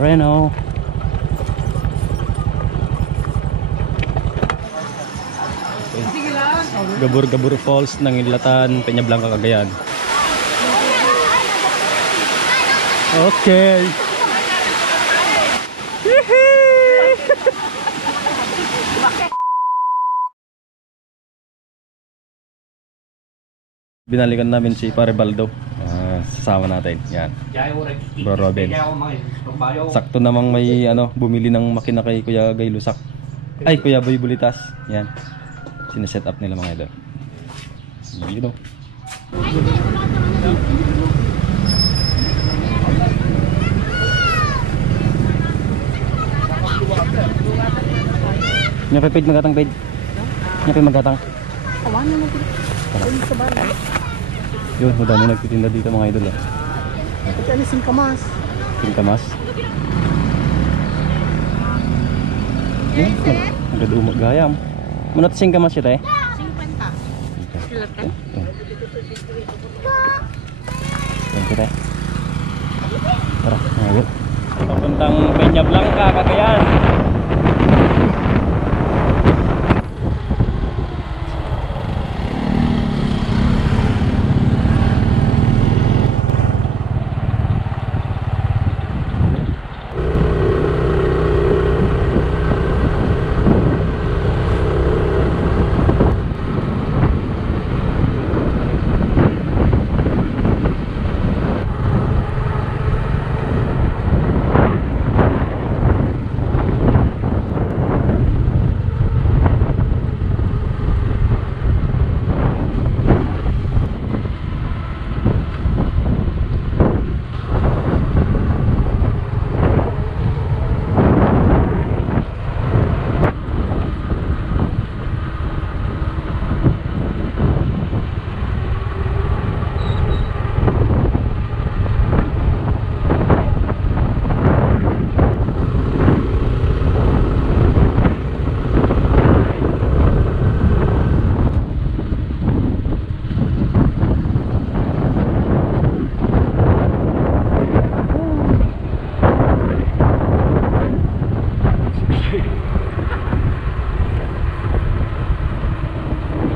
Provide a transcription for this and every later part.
Reno. Gabur-Gabur Falls ng Ilatan, Peña Blanca, Cagayan. Okay. Binalikan namin si Pare Baldo. Sasama natin. Yan. Bro Robin. Sakto namang may bumili ng makina kay Kuya Gay Lusak. Ay, Kuya Boy Bulitas. Yan. Sineset up nila mga idol. You know. Nya pepid magatang ped. Nya pepid magatang. Awan na natin. Sa balay. Yun, madami nagtitinda dito mga idol. Ito ni singkamas. Singkamas. Yan, nagdumog gayam. Munat singkamas siya tayo. 50. Silatan. Yan kita. Tara, ngayon. Papuntang Peña Blanca, Cagayan.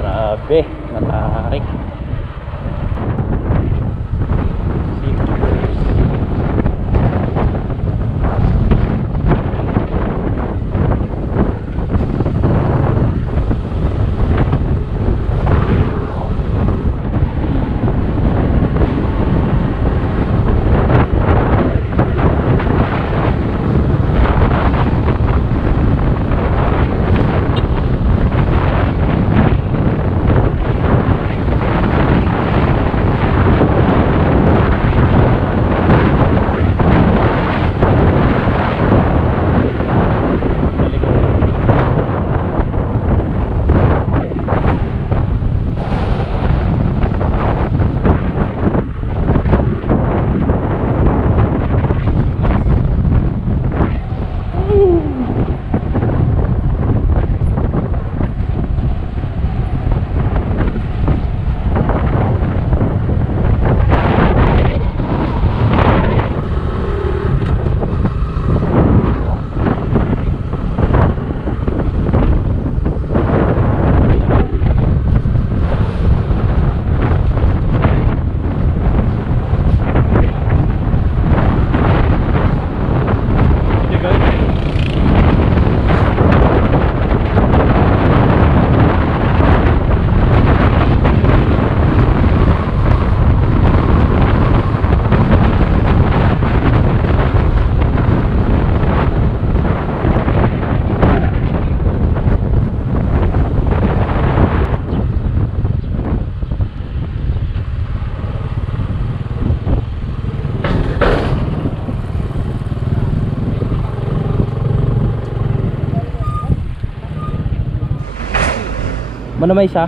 Grabe, matarik. Mana may isa?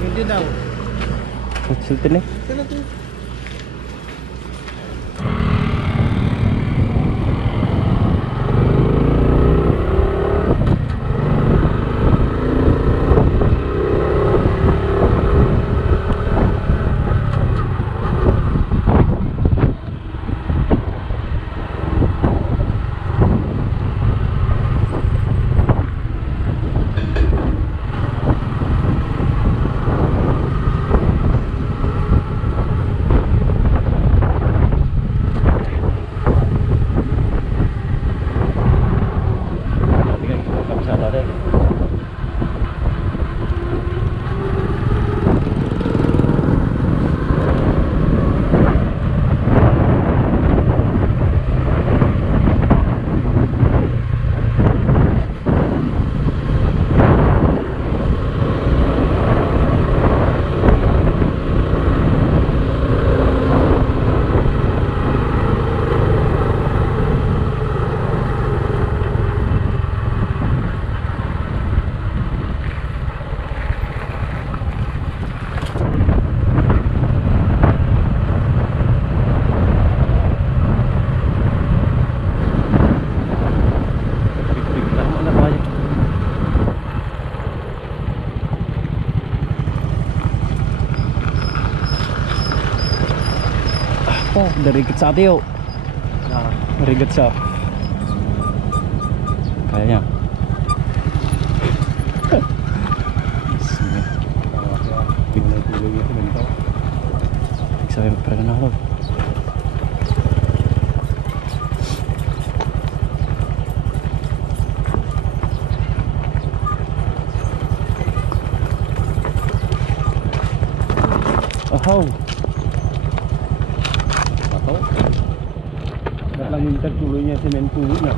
20 daw. Sultin eh. Darigat sa ate, oh. Darigat siya. Kaya niya. Sabi mo pala na ako. Ahaw. Ahaw. Datang minta tulunya semen tulunya.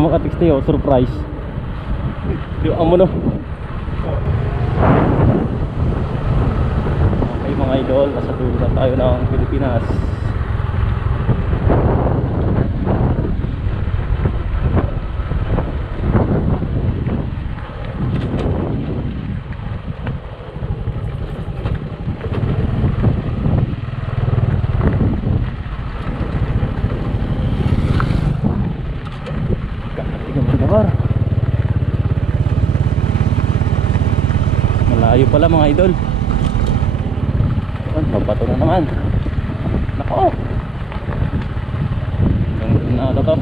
Makatikste yo, surprise. Yo amo no. Okay mga idol, nasa dulo na tayo ng Pilipinas. Malayo pala mga idol. Mabato na naman. Nako. Yung na to.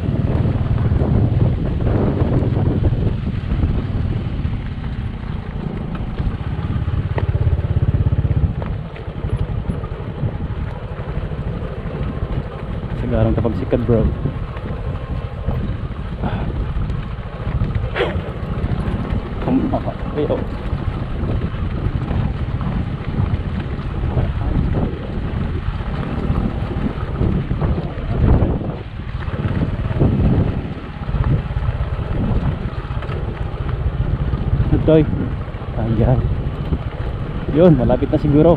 Sigarang kapag sikat bro. Ayo. Toy. Ayan. Yun, malapit na siguro.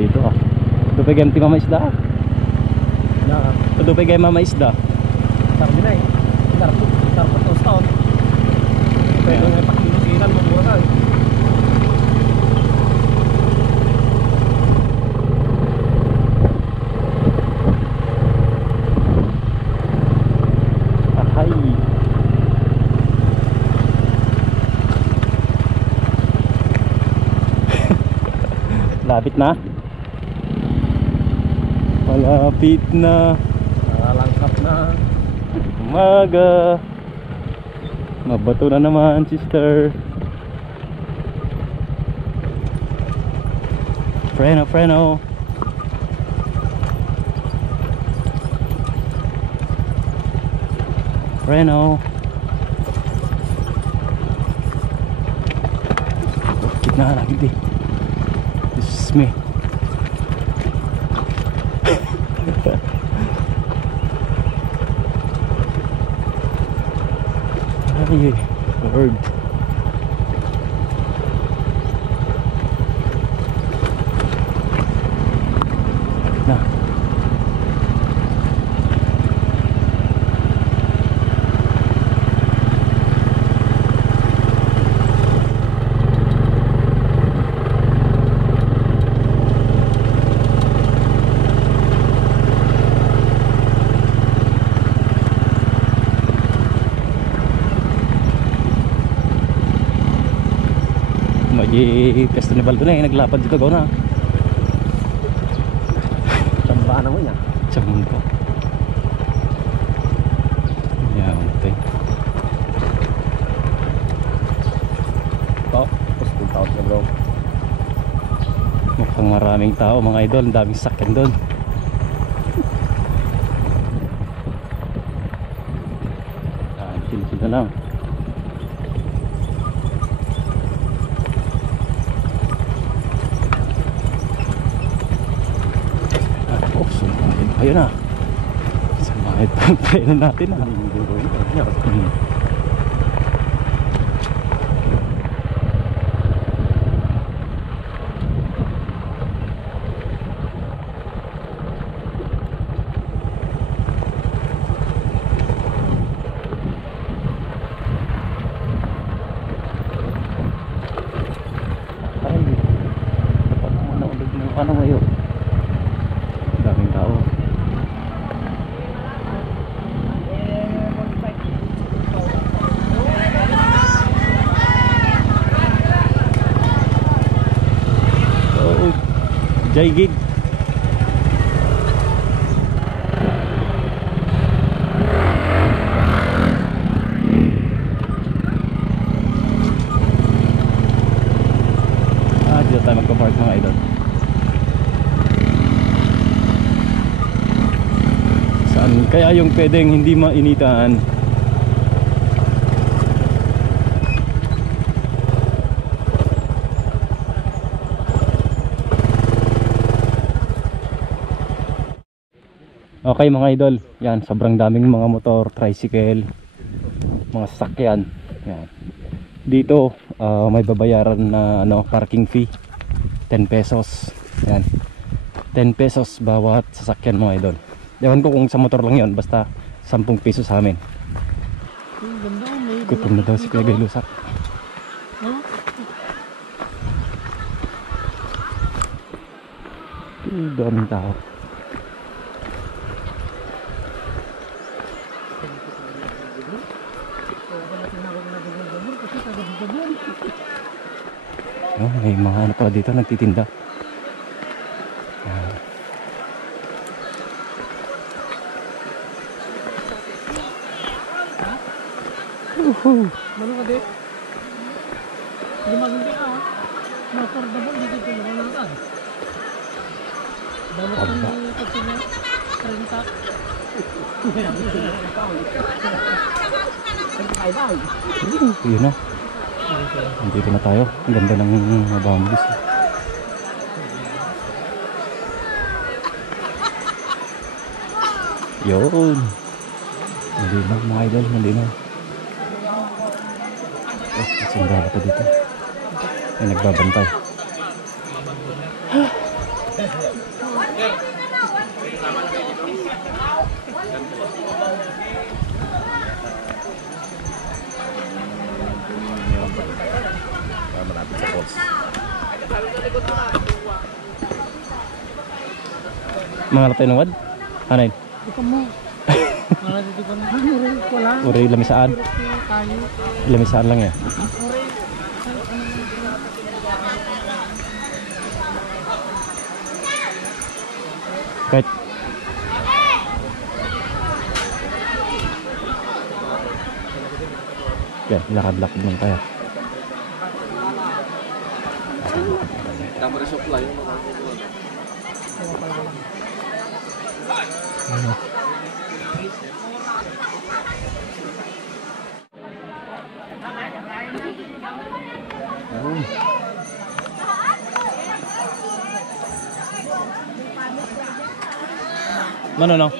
Dito ah. Ito pa ganti mama isda. Ito pa ganti mama isda. Sabi na eh. Sarap pa taon. Pero may pakinusiran mo mura ka. Ahay. Lapit na. Malapit na. Nalangkap na. Umaga. Mabato na naman sister. Freno, freno. Freno. Gitna lagi deh. This is me. Ay, Lord. Na. Mag-i-pesto ni Baldo na naglapad dito gaw na. Tambaan mo niya. Sabon ko. Yan, ito. Ito, full out na bro. Mukhang maraming tao mga idol, ang daming sakyan doon. Sila lang. Oh, sumahid. Ayun na. Sumahid pa ang preno natin ah. Ano ngayon? Daming tao. Oh, Jaygid. Dito tayo magpa-park mga idol. Kaya yung pwedeng hindi mainitan. Okay mga idol, yan sobrang daming mga motor, tricycle, mga sasakyan. Yan. Dito may babayaran na parking fee, 10 pesos. Yan. 10 pesos bawat sasakyan mga idol. Ewan ko kung sa motor lang yon, basta 10 pesos sa amin. Gutom na daw si Kuya Guy Lusak. Daming tao. May mga ano pala dito nagtitinda. Ano ka din? Lumagindi ka ha? Motor double dito ito naman ka. Balot ko ni kasi niya 30. Yun na. Nandito na tayo. Ang ganda ng bambus. Yun. Malinaw mga idol. Malinaw. Sandala pa dito. Ay, nagbabantay. Malapit sa post. Mga latay ng wad? Anay? Ito mo. Malapit ko na. Wala. Uri lamisaan. Lamisaan lang ya. Kahit yan, lakad-lakad lang tayo. Camera supply yung mga ano? Mana no?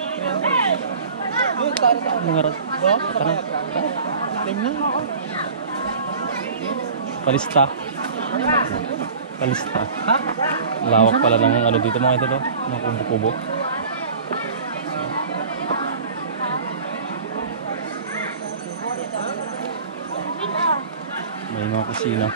Mengarut. Palista. Palista. Lawak pala ng ano dito mga ito, mga kubo-kubo. May mga kusina.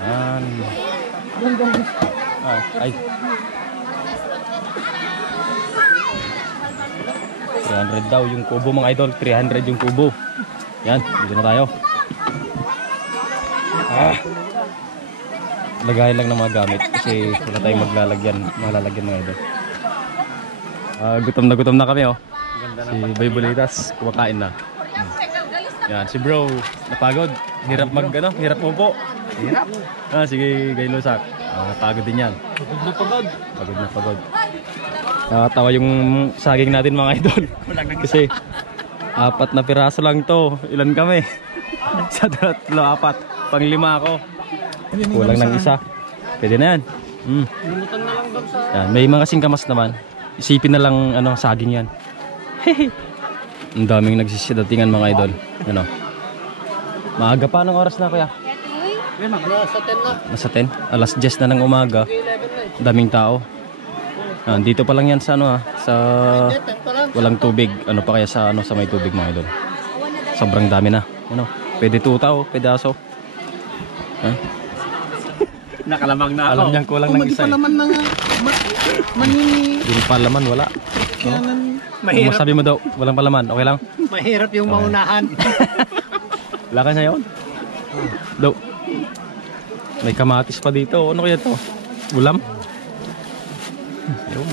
Yan. Ay. 300 daw yung kubo mga idol. 300 yung kubo. Yan, dito na tayo. Lagay lang ng mga gamit kasi wala tayong malalagyan mga idol. Gutom na kami oh. Si Bay Bulitas kumakain na. Yan, si bro napagod. Hirap hirap mo po. Hirap. Sige, Guy Lusak. Napagod din yan. Pagod na pagod. Nakatawa yung saging natin mga idol. Kasi 4 na piraso lang to. Ilan kami? Sa 3, 4. Pang 5 ako. Kulang ng isa. Pwede na yan. Yan, may mga singkamas naman. Isipin na lang saging yan. Ang daming nagsisidatingan mga idol. Ano? Maaga pa ng oras na kuya? Nasa 10 na. Alas 10 na ng umaga. Daming tao. Dito pa lang yan sa sa walang tubig. Ano pa kaya sa sa may tubig mga idol. Sobrang dami na. Pwede tuta pwede aso. Nakalamang na ako. Alam niyang kulang ng isa. Palaman na nga. Yung palaman wala. Mahirap. Sabi mo daw, walang palaman. Okay lang? Mahirap yung maunahan. Wala ka na yun? Daw. May kamatis pa dito. Ano kaya to? Ulam?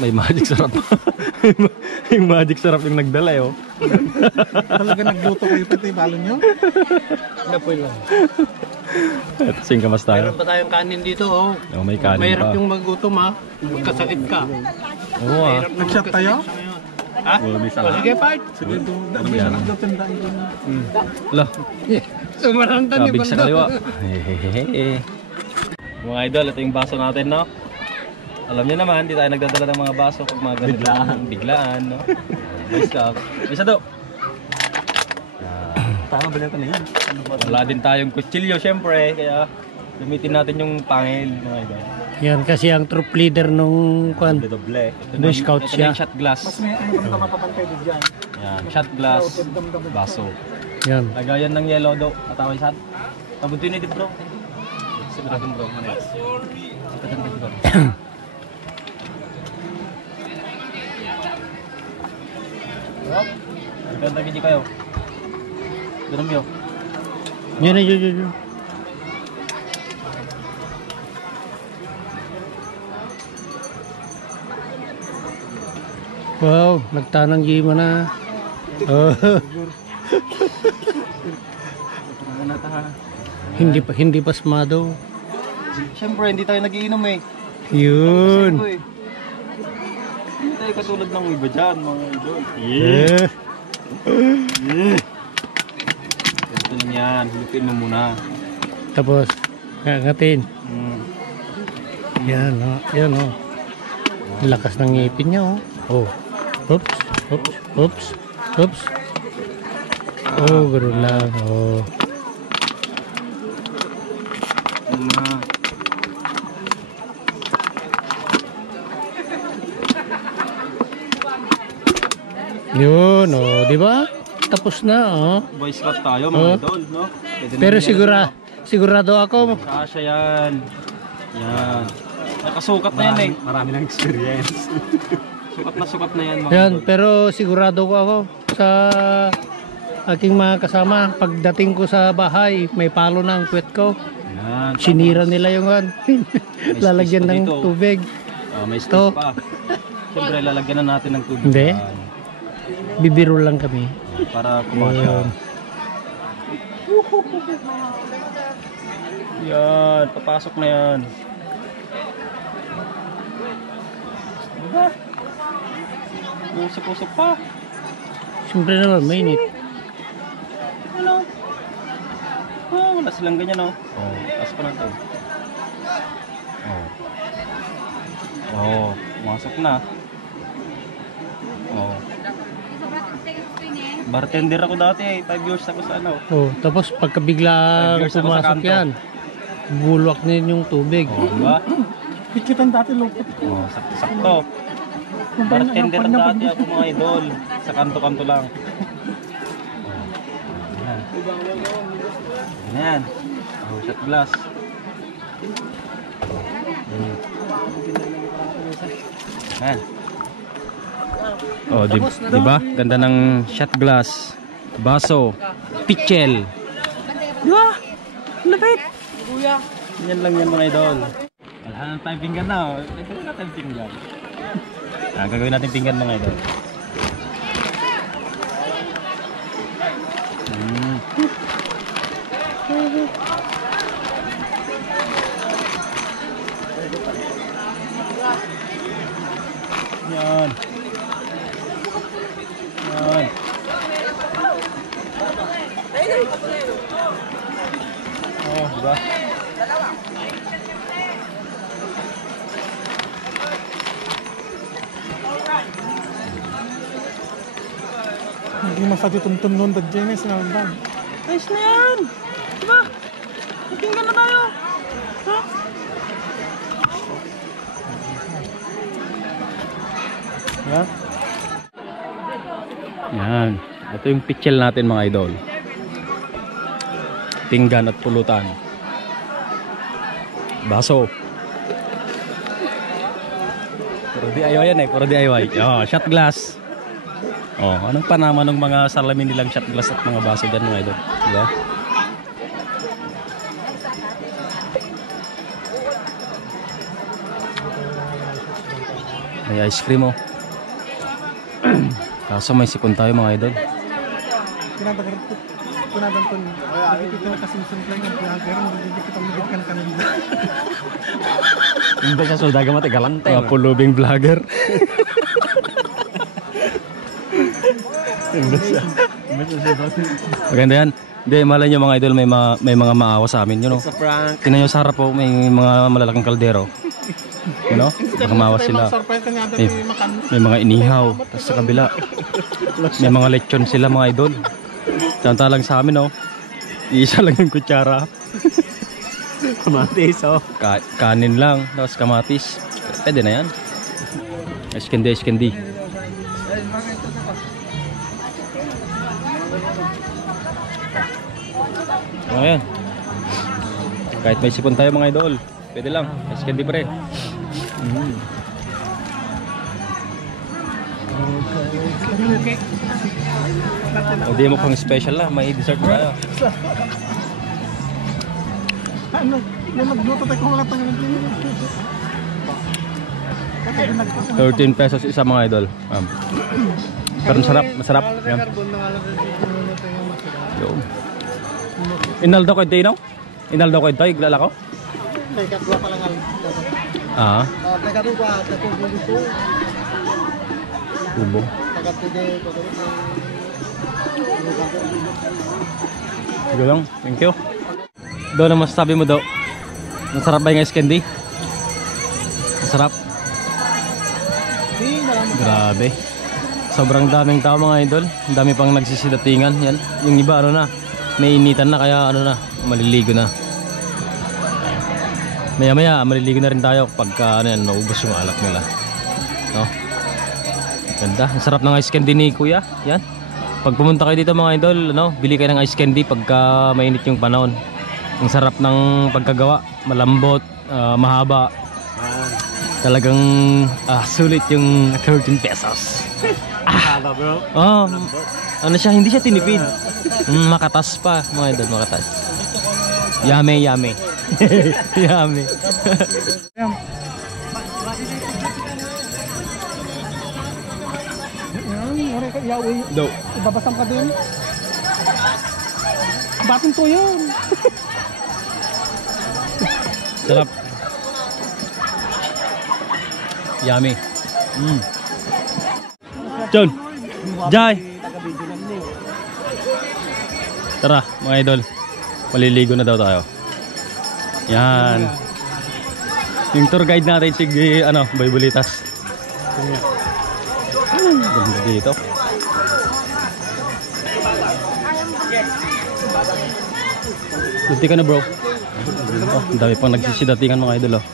May magic sarap. Yung magic sarap yung nagdala Talaga nagluto kayo pati balon nyo? Napoy lang. At singkamas tayo. Meron pa tayong kanin dito May kanin mahirap pa. yung magutom magkasakit ka. Oo Nag-shot tayo? Sige part. Sige Sumaranta ni Kabig sa kaliwa. Mga idol, ito yung baso natin Alam niyo naman, hindi tayo nagdadala ng mga baso pag mga ganito biglaan Bisa daw. Tama ba natin yun? Wala din tayong kutsilyo syempre, kaya gamitin natin yung pangil mga idol. Yan kasi ang troop leader nung Doble. Boy Scout siya. Shot glass. Mas may ka mapapantay dyan. Yan, shot glass, baso. Yan. Lagayan ng yellow daw. Ataway saan? Tabutin ni bro. Sabihin bro. Ganda gini kayo. Ganun yun. Yan. Wow, nagtanang gima na. Hindi pa smado. Siyempre, hindi tayo nagiinom Yun. Hindi tayo katulad ng iba dyan, mga idol. Ito lang yan, hilupin mo muna. Tapos, kangatin. Yan lakas ng ngipin niya Oops. Ganoon lang. Yun, di ba? Tapos na, Boy Scout tayo, mga idol, Pero sigurado ako. Kasya yan. Yan. Nakasukat na yan Marami ng experience. Sukat na yan mga Yan, idol. pero sigurado ko ako sa aking mga kasama. Pagdating ko sa bahay, may palo na ang puwet ko. Yan. Sinira nila yung lalagyan space pa ng dito. tubig. May space pa. Siyempre, lalagyan na natin ng tubig. Hindi. Bibiro lang kami. Para kumasya. Yan, papasok na yan. Diba? Usok-usok pa. Siyempre naman, mainit. Wala silang ganyan taas pa natin. Pumasok na. Bartender ako dati 5 years ako sa Tapos pagka bigla 5 years ako sa pumasok kanto. yan, bulwak na yun yung tubig. Diba? Pikitan dati lupot. Sakto. Bartender dati ako mga idol. Sa kanto-kanto lang. Yan. Shot glass. Yan. Oh, di ba? Ganda ng shot glass, baso, pichel. Di ba? Lapit. Kuya. Yan lang yan mga idol. Wala na tayong pinggan na. Gagawin natin pinggan. Gagawin natin pinggan mga idol. Yan. Yan. Oh, diba? Hindi masakit tuntun nun, dadyan eh, sinalban. Ayos na yan! Diba? Natinggan na tayo! Ha? Diba? Yan. Ito yung pichel natin mga idol. Pinggan at pulutan. Baso. Puro DIY yan eh. Puro DIY. Oh, shot glass. Oh, anong panama ng mga salamin nilang shot glass at mga baso dyan mga idol? Diba? May ice cream oh. Kaso may sipon tayo mga idol. Pinadantun. Hindi kita nakasimsun lang yung vlogger. Hindi kita magigit ka kanina. Hindi siya so daga mati galante. Pulubing vlogger. Maganda yan. Hindi, malay nyo mga idol, may mga maawa sa amin, you know. It's a prank. Tingnan nyo sa harap po, may mga malalaking kaldero. You know, baka maawa sila. May mga inihaw. Tapos sa kabila, may mga lechon sila mga idol. Samantalang sa amin, oh, iisa lang yung kutsara. Kamatis, oh. Kanin lang, tapos kamatis. Pwede na yan. Iskandi, iskandi. Ayan. Kahit may sipon tayo mga idol, pwede lang. Iskandi pa rin. O di mo pang special na, may dessert na tayo. Ano? Yung nagluto tayo kung wala pang 13 pesos isa mga idol. Pero masarap, masarap. Yan. Yo. Inaldo ko ito, no? Inaldo ko ito, iglala ko? Katwa pa lang Ah. Taga-tuwa, taga-tuwa dito. Tubo. Sige lang, thank you. Doon ang masasabi mo daw. Masarap ba yung ice candy? Masarap. Grabe. Sobrang daming tao mga idol. Ang dami pang nagsisidatingan. Yan. Yung iba ano na, nainitan na kaya ano na, maliligo na. Maya maya maliligo na rin tayo pagka ano yan, maubos yung alak nila. No? Ganda. Ang sarap ng ice candy ni Kuya. Yan. Pag pumunta kayo dito mga idol, ano, bili kayo ng ice candy pagka mainit yung panahon. Ang sarap ng pagkagawa. Malambot, mahaba. Talagang sulit yung 13 pesos. Bro. Oh, ano siya, hindi siya tinipid. Makatas pa mga idol, makatas. Yummy, yummy. Yummy. Do. Ibabasam ka din. Batin to yun. Sarap. Yummy. John. Jai. Tara mga idol. Maliligo na daw tayo. Yan. Yung tour guide natin si ano, Boy Bulitas. Ganda dito. Buti ka na bro. Oh, ang dami pang nagsisidatingan mga idol oh.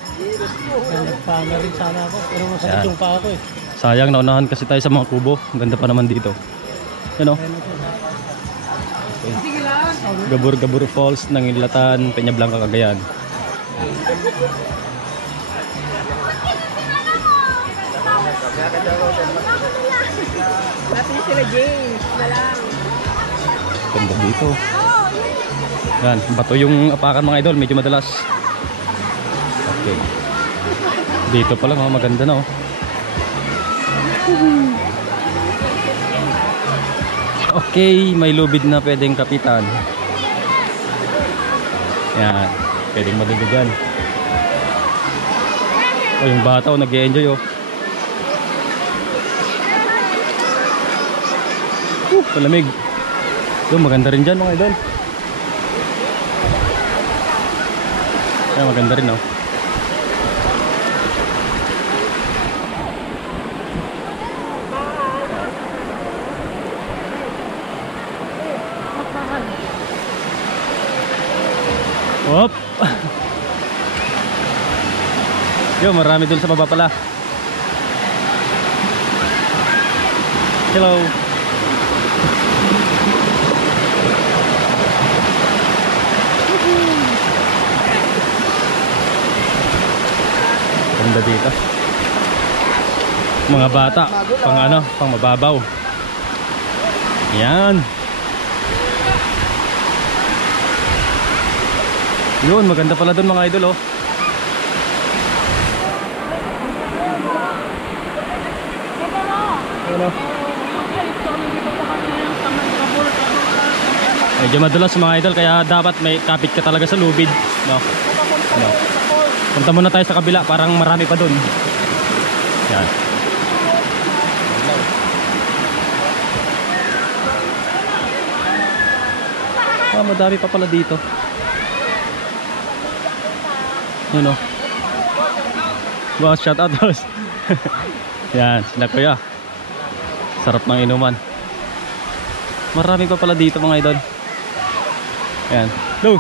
Nagpanga rin sana ako, pero masakit yung paa ko eh. Sayang, naunahan kasi tayo sa mga kubo. Ang ganda pa naman dito. Yan o. Gabur-Gabur Falls, Nangilatan, Peña Blanca, Cagayan. Natin sila James na lang. Ganda dito. Yan, bato yung apakan mga idol, medyo madalas. Okay. Dito pala mga maganda na oh. Okay, may lubid na pwedeng kapitan. Yan, pwedeng madudugan. Oh, yung bata oh, nag-e-enjoy oh. Palamig. Ito, maganda rin dyan mga idol. Ayan, maganda rin oh. Hop. Yo, marami dun sa baba pala. Hello. Ganda dito. Mga bata, pang ano, pang mababaw. Yan. Yun, maganda pala dun mga idol oh. Ano? Medyo madulas mga idol, kaya dapat may kapit ka talaga sa lubid, no? Ano? Punta muna tayo sa kabila, parang marami pa dun. Yan. Ah, madami pa pala dito. Yun o. Boss, shout out boss. Yan, sila kuya. Sarap ng inuman. Marami pa pala dito mga idol. Yan. Hello.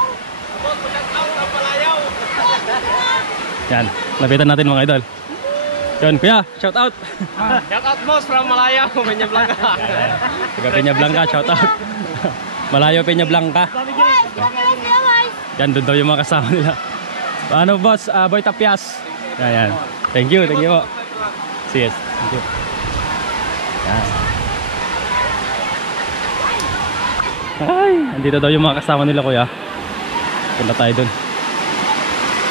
Yan, lapitan natin mga idol. Yun, kuya, shout out. Shout out boss from Malayo, Peña Blanca. Taga Peña Blanca, shout out. Malayo Peña Blanca. Yan, doon daw yung mga kasama nila. Ano boss, Boy Tapias. Yan. Thank you po. Yes, thank you. Yan. Ay, andito daw yung mga kasama nila kuya.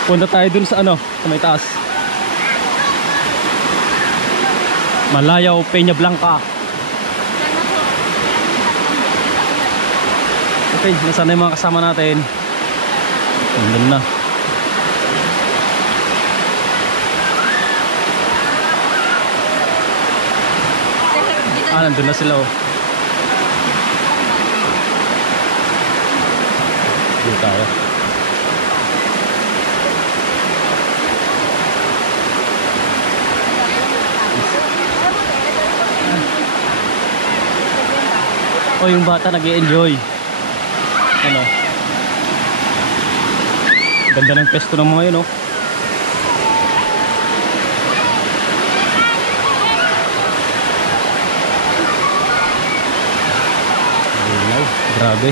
Punta tayo dun sa ano, sa may taas. Malayo Peña Blanca. Okay, nasaan na yung mga kasama natin? Nandun na. Ah, nandun na sila oh. Dito tayo. Oh, yung bata nag-e-enjoy. Ano? Ganda ng pesto ng mga yun oh. Grabe.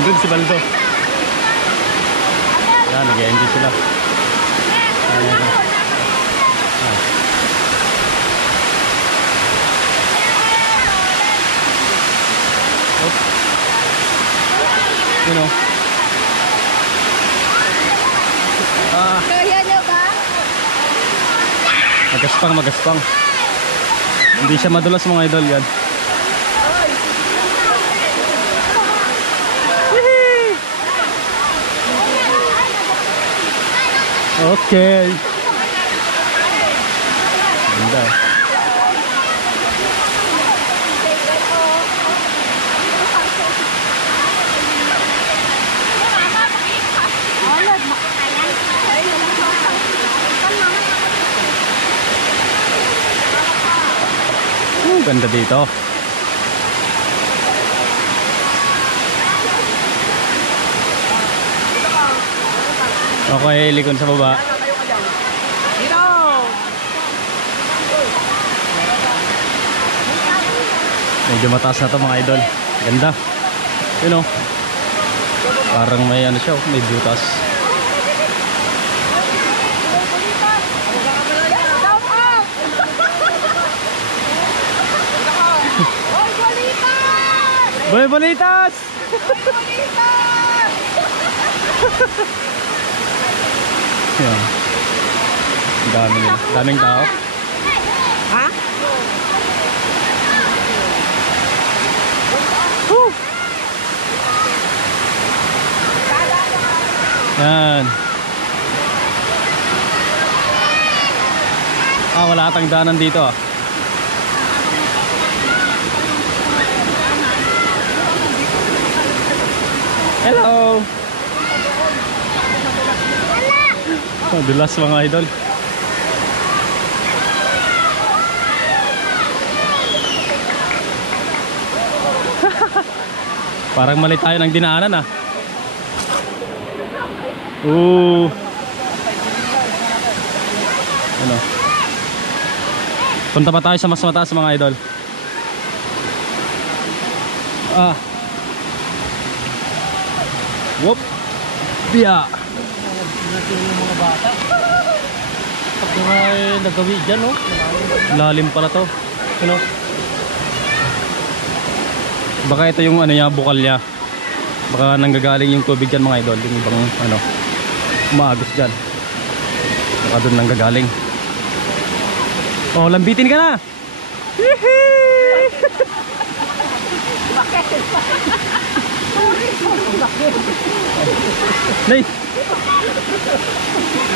Andun si Baldo. Yan, nag-e-enjoy sila. You know. Kaya nyo ba? Magaspang. Hindi siya madulas mga idol yan. Okay. Ganda. Ganda dito. Okay, likod sa baba. Dito! Medyo mataas na to mga idol. Ganda. Yun o. Parang may ano siya, may butas. Down up! Hoy, balitas! Boy, balitas! Balitas! Yan. Ang dami nila. Daming tao. Ha? Yan. Wala atang daanan dito ah. Hello. Dulas mga idol. Parang mali tayo ng dinaanan ah. Ano? Punta pa tayo sa mas mataas mga idol. Whoop. Biya. Natin yung mga bata. Pag nagawi dyan, no? Lalim pala to. Ano? Baka ito yung ano niya, bukal niya. Baka nanggagaling yung tubig dyan mga idol. Yung ibang ano, umaagos dyan. Baka doon nanggagaling. Oh, lambitin ka na! Nay!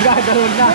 Gagawin na.